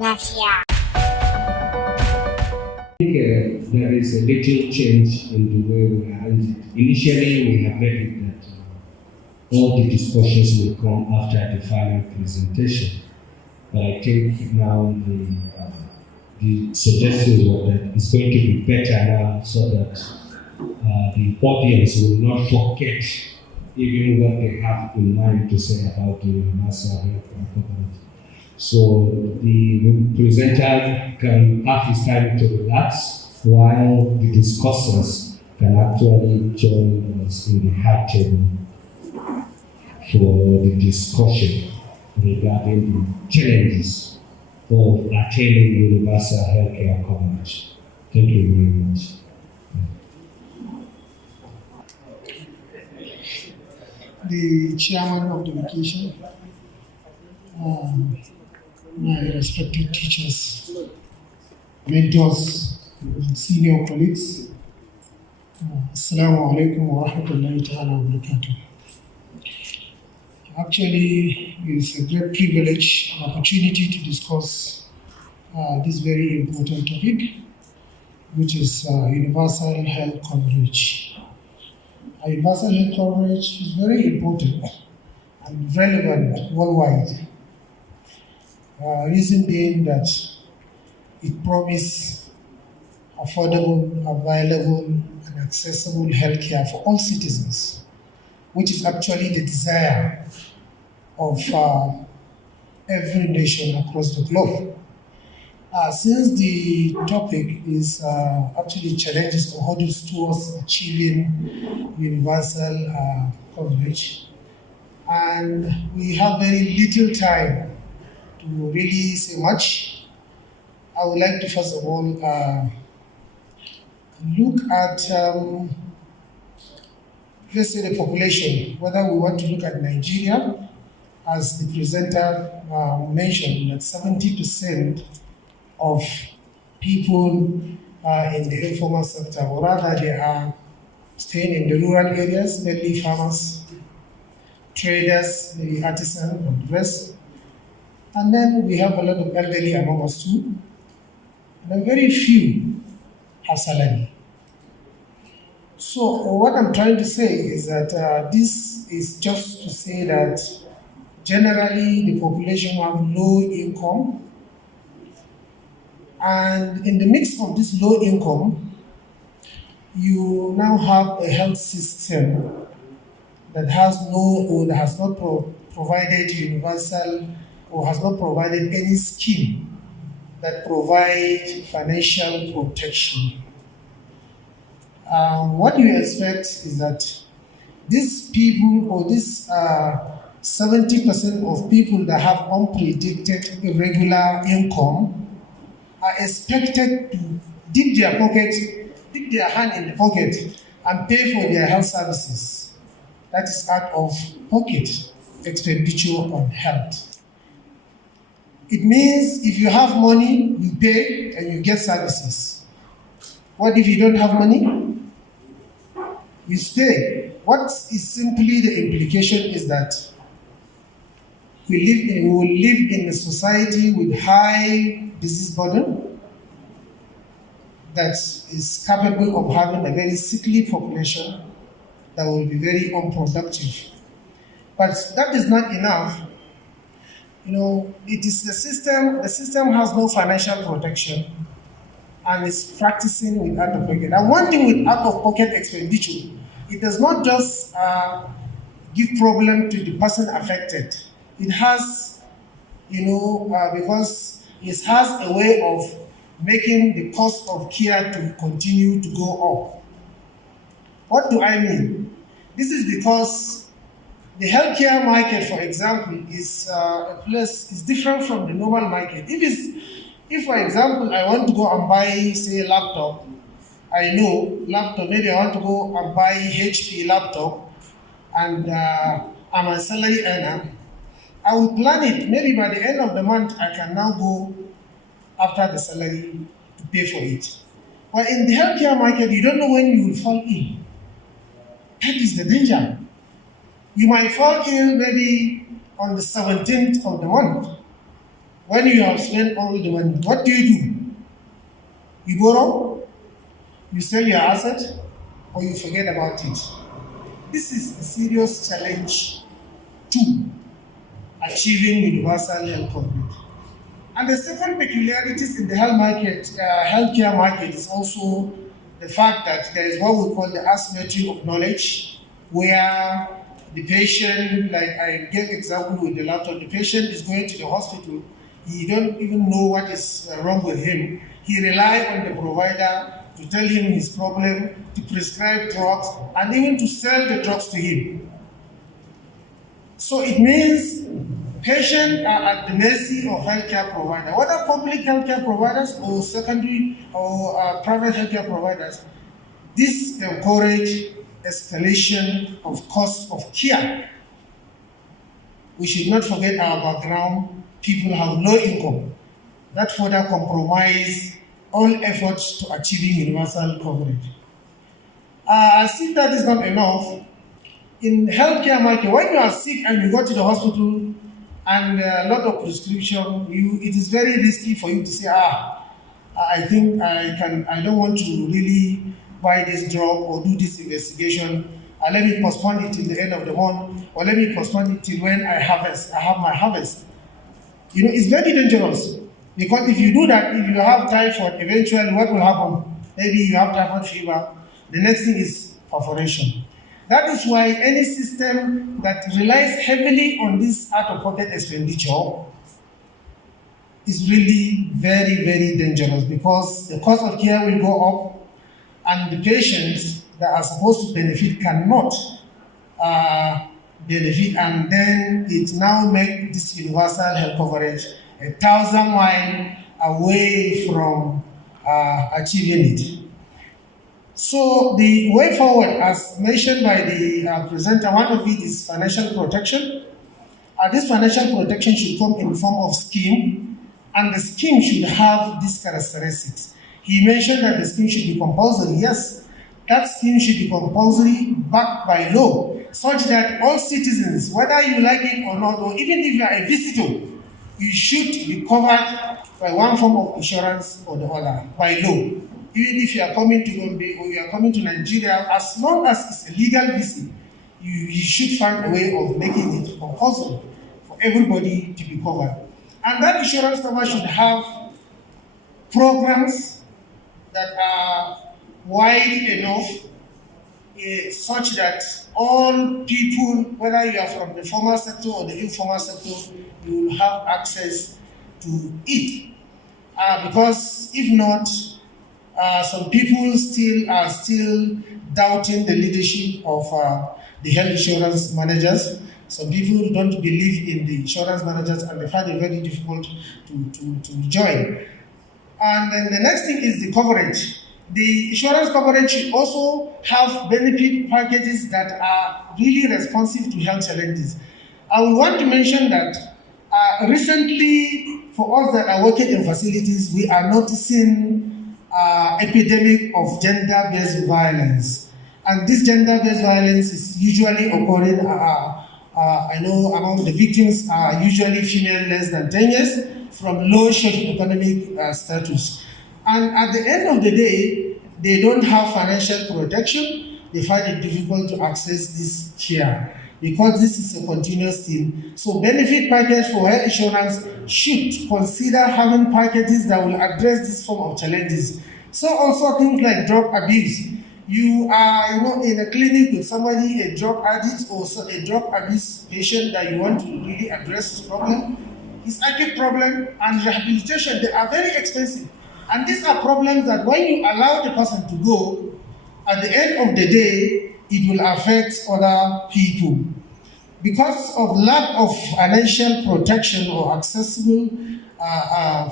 lafiya. I think there is a little change in the way we are handling it. Initially, we have made it that all the discussions will come after the final presentation. But I think now the suggestion was that it's going to be better now so that the audience will not forget even what they have in mind to say about the universal health coverage. So the presenter can have his time to relax while the discussers can actually join us in the high table for the discussion regarding the challenges of attaining universal healthcare coverage. Thank you very much. The chairman of the vacation, my respected teachers, mentors, and senior colleagues, Assalamu alaikum wa rahmatullahi ta'ala wa barakatuh. Actually, it's a great privilege and opportunity to discuss this very important topic, which is universal health coverage. Universal health coverage is very important and relevant worldwide. Reason being that it promises affordable, available, and accessible healthcare for all citizens, which is actually the desire of every nation across the globe. Since the topic is actually challenges or hurdles towards achieving universal coverage, and we have very little time to really say much, I would like to first of all look at, let's say, the population, whether we want to look at Nigeria, as the presenter mentioned, that 70% of people in the informal sector, or rather they are staying in the rural areas, mainly farmers, traders, maybe artisans and the rest. And then we have a lot of elderly among us too. And very few have salary. So what I'm trying to say is that this is just to say that generally the population have low income, and in the midst of this low income, you now have a health system that has no or that has not provided universal or has not provided any scheme that provide financial protection. What you expect is that these people or this 70% of people that have unpredicted irregular income are expected to dip their hand in the pocket and pay for their health services. That is out of pocket expenditure on health. It means if you have money, you pay and you get services. What if you don't have money? You stay. What is simply the implication is that we will live in a society with high disease burden that is capable of having a very sickly population that will be very unproductive. But that is not enough. You know, it is the system has no financial protection and is practicing with out-of-pocket. And one thing with out-of-pocket expenditure, it does not just give problem to the person affected. It has, because it has a way of making the cost of care to continue to go up. What do I mean? This is because the healthcare market, for example, is different from the normal market. If, for example, I want to go and buy, say, a laptop, maybe I want to go and buy HP laptop, and I'm a salary earner, I will plan it. Maybe by the end of the month, I can now go after the salary to pay for it. But in the healthcare market, you don't know when you will fall ill. That is the danger. You might fall ill maybe on the 17th of the month, When you have spent all the money, what do? You borrow, you sell your asset, or you forget about it. This is a serious challenge to achieving universal health coverage. And the second peculiarities in the healthcare market is also the fact that there is what we call the asymmetry of knowledge, where the patient, like I gave example with the laptop, the patient is going to the hospital, he don't even know what is wrong with him. He rely on the provider to tell him his problem, to prescribe drugs, and even to sell the drugs to him. So it means patients are at the mercy of healthcare providers, whether public healthcare providers or secondary or private healthcare providers. This encourage escalation of cost of care. We should not forget our background. People have low income. That further compromise all efforts to achieving universal coverage. As if that is not enough, in healthcare market, when you are sick and you go to the hospital and a lot of prescription, it is very risky for you to say, I think I don't want to really buy this drug or do this investigation. Let me postpone it till the end of the month, or let me postpone it till when I have my harvest. It's very dangerous, because if you do that, if you have typhoid, eventually what will happen? Maybe you have typhoid fever. The next thing is perforation. That is why any system that relies heavily on this out-of-pocket expenditure is really very, very dangerous, because the cost of care will go up and the patients that are supposed to benefit cannot benefit, and then it now makes this universal health coverage 1,000 miles away from achieving it. So the way forward, as mentioned by the presenter, one of it is financial protection. This financial protection should come in form of scheme, and the scheme should have these characteristics. He mentioned that the scheme should be compulsory. Yes, that scheme should be compulsory, backed by law, such that all citizens, whether you like it or not, or even if you are a visitor, you should be covered by one form of insurance or the other, by law. Even if you are coming to Gombe or you are coming to Nigeria, as long as it's a legal visit, you should find a way of making it compulsory for everybody to be covered. And that insurance cover should have programs that are wide enough, such that all people, whether you are from the formal sector or the informal sector, you will have access to it. Because if not, some people are still doubting the leadership of the health insurance managers. Some people don't believe in the insurance managers, and they find it very difficult to join. And then the next thing is the coverage. The insurance coverage should also have benefit packages that are really responsive to health challenges. I would want to mention that recently, for us that are working in facilities, we are noticing epidemic of gender-based violence. And this gender-based violence is usually occurring, I know among the victims are usually female less than 10 years from low socio-economic status. And at the end of the day, they don't have financial protection. They find it difficult to access this care, because this is a continuous thing. So benefit package for health insurance should consider having packages that will address this form of challenges. So also things like drug abuse. You are in a clinic with somebody, a drug addict or a drug abuse patient that you want to really address his problem, his acute problem, and rehabilitation. They are very expensive. And these are problems that when you allow the person to go, at the end of the day, it will affect other people. Because of lack of financial protection or accessible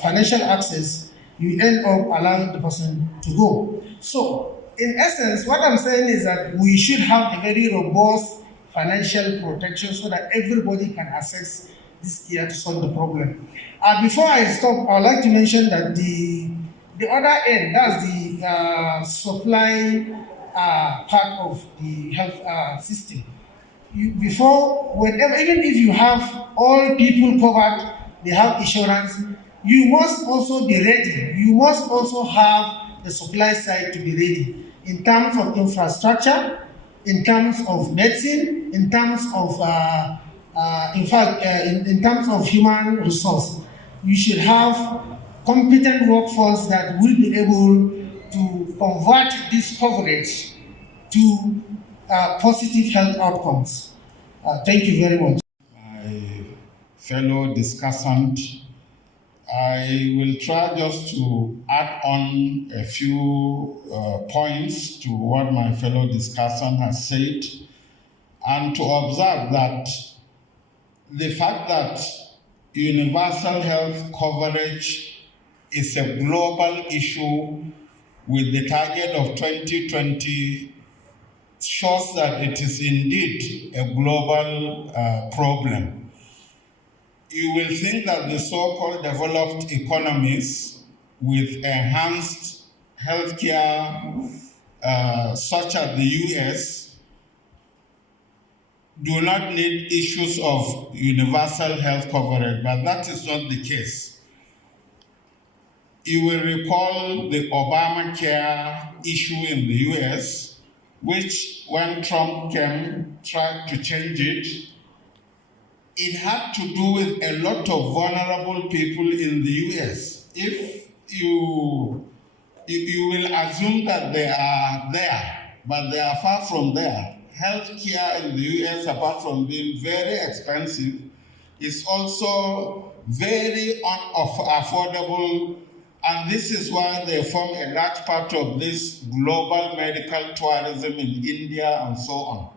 financial access, you end up allowing the person to go. So, in essence, what I'm saying is that we should have a very robust financial protection so that everybody can access this care to solve the problem. Before I stop, I would like to mention that the other end, that's the supply part of the health system. Even if you have all people covered, they have insurance. You must also be ready. You must also have the supply side to be ready in terms of infrastructure, in terms of medicine, in terms of, in terms of human resource. You should have competent workforce that will be able to convert this coverage to positive health outcomes. Thank you very much. My fellow discussant, I will try just to add on a few points to what my fellow discussant has said, and to observe that the fact that universal health coverage is a global issue with the target of 2020 shows that it is indeed a global problem. You will think that the so-called developed economies with enhanced healthcare, such as the US, do not need issues of universal health coverage, but that is not the case. You will recall the Obamacare issue in the US, which when Trump came, tried to change it. It had to do with a lot of vulnerable people in the US. If you will assume that they are there, but they are far from there. Healthcare in the US, apart from being very expensive, is also very unaffordable, and this is why they form a large part of this global medical tourism in India and so on.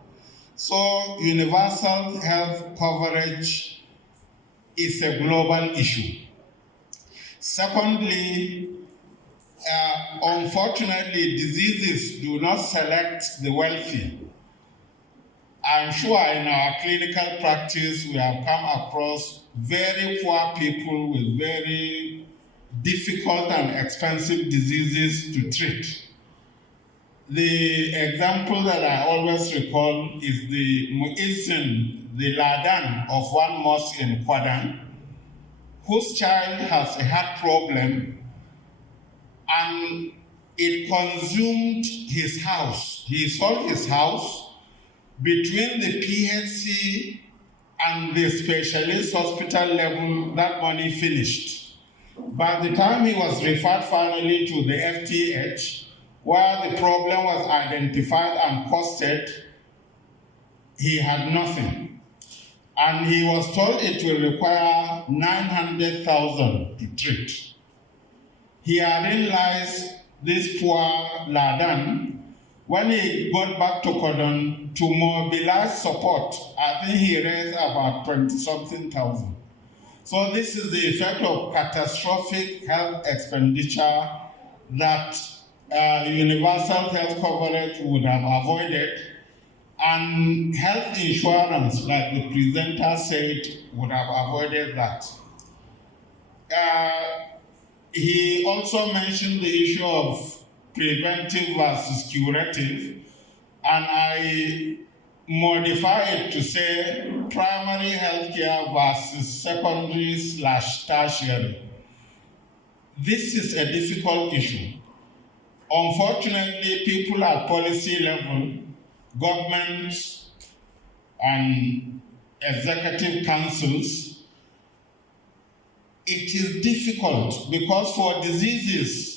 So universal health coverage is a global issue. Secondly, unfortunately, diseases do not select the wealthy. I'm sure in our clinical practice, we have come across very poor people with very difficult and expensive diseases to treat. The example that I always recall is the muezzin, the ladan of one mosque in Kwadang, whose child has a heart problem, and it consumed his house. He sold his house. Between the PHC and the specialist hospital level, that money finished. By the time he was referred finally to the FTH, where the problem was identified and costed, he had nothing. And he was told it will require 900,000 to treat. Herein lies this poor ladan. When he got back to Kodon to mobilize support, I think he raised about 20-something thousand. So this is the effect of catastrophic health expenditure that universal health coverage would have avoided, and health insurance, like the presenter said, would have avoided that. He also mentioned the issue of preventive versus curative, and I modify it to say primary healthcare versus secondary/tertiary. This is a difficult issue. Unfortunately, people at policy level, governments and executive councils, it is difficult because for diseases,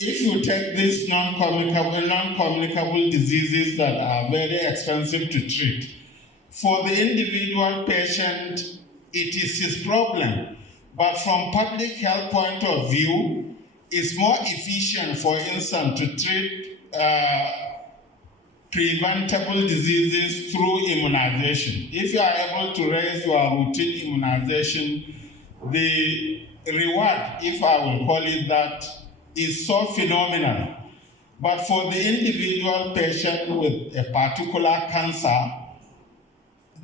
if you take these non-communicable diseases that are very expensive to treat, for the individual patient, it is his problem. But from public health point of view, it's more efficient, for instance, to treat preventable diseases through immunization. If you are able to raise your routine immunization, the reward, if I will call it that, is so phenomenal. But for the individual patient with a particular cancer,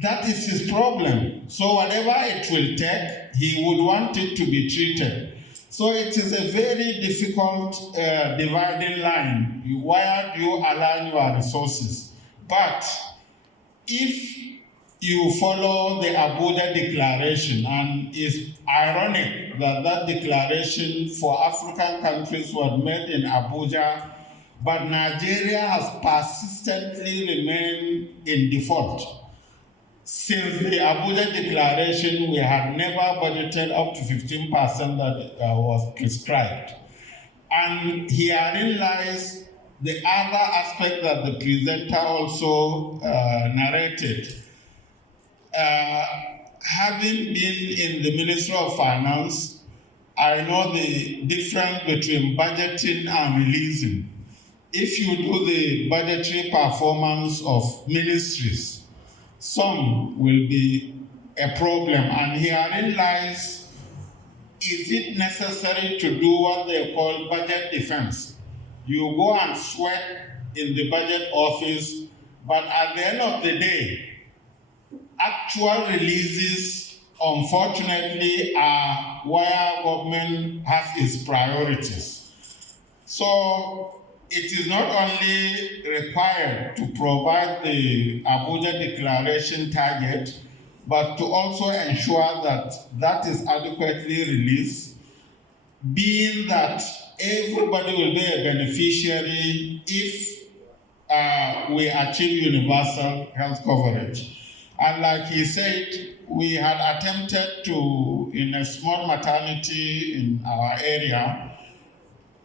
that is his problem. So whatever it will take, he would want it to be treated. So it is a very difficult dividing line. Where do you align your resources? But if you follow the Abuja Declaration, and it's ironic that that declaration for African countries was made in Abuja, but Nigeria has persistently remained in default. Since the Abuja Declaration, we had never budgeted up to 15% that was prescribed. And herein lies the other aspect that the presenter also narrated. Having been in the Ministry of Finance, I know the difference between budgeting and releasing. If you do the budgetary performance of ministries, some will be a problem, and herein lies, is it necessary to do what they call budget defense? You go and sweat in the budget office, but at the end of the day, actual releases, unfortunately, are where government has its priorities. So it is not only required to provide the Abuja Declaration target, but to also ensure that that is adequately released, being that everybody will be a beneficiary if we achieve universal health coverage. And like he said, we had attempted to, in a small maternity in our area,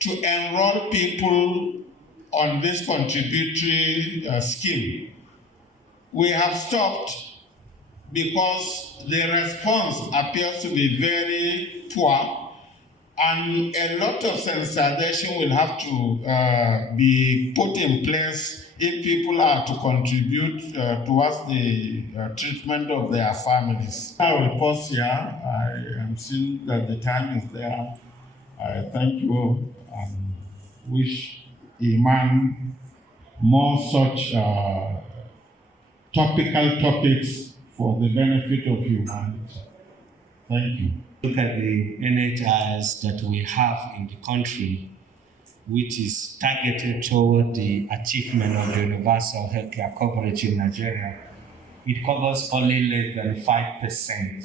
to enroll people on this contributory scheme. We have stopped because the response appears to be very poor, and a lot of sensitization will have to be put in place if people are to contribute towards the treatment of their families. I will pause here. I am seeing that the time is there. I thank you and wish Iman more such topical topics for the benefit of humanity. Thank you. Look at the NHIs that we have in the country, which is targeted toward the achievement of universal healthcare coverage in Nigeria. It covers only less than 5%.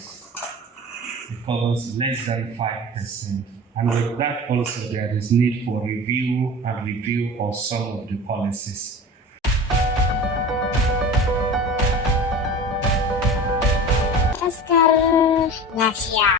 It covers less than 5%. And with that also, there is need for review of some of the policies. Taskar lafiya.